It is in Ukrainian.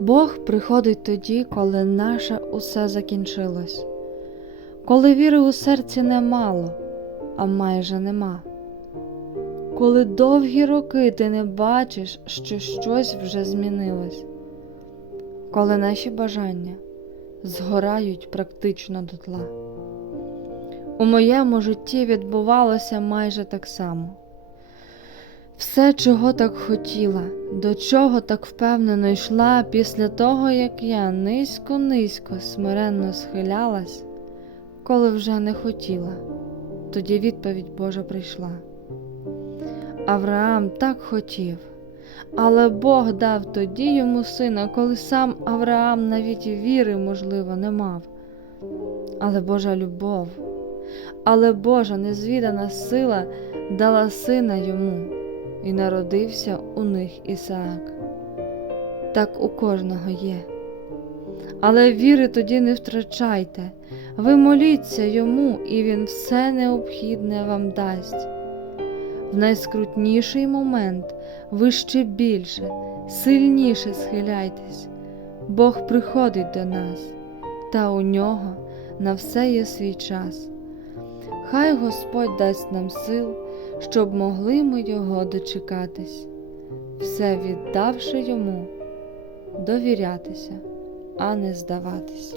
Бог приходить тоді, коли наше усе закінчилось, коли віри у серці немало, а майже нема. Коли довгі роки ти не бачиш, що щось вже змінилось, коли наші бажання згорають практично дотла. У моєму житті відбувалося майже так само. Все, чого так хотіла, до чого так впевнено йшла після того, як я низько-низько смиренно схилялась, коли вже не хотіла, тоді відповідь Божа прийшла. Авраам так хотів, але Бог дав тоді йому сина, коли сам Авраам навіть віри, можливо, не мав. Але Божа любов, але Божа незвідана сила дала сина йому, і народився у них Ісаак. Так у кожного є. Але віри тоді не втрачайте, ви моліться йому, і він все необхідне вам дасть. В найскрутніший момент ви ще більше, сильніше схиляйтесь. Бог приходить до нас, та у нього на все є свій час. Хай Господь дасть нам сил, щоб могли ми його дочекатись, все віддавши йому, довірятися, а не здаватись.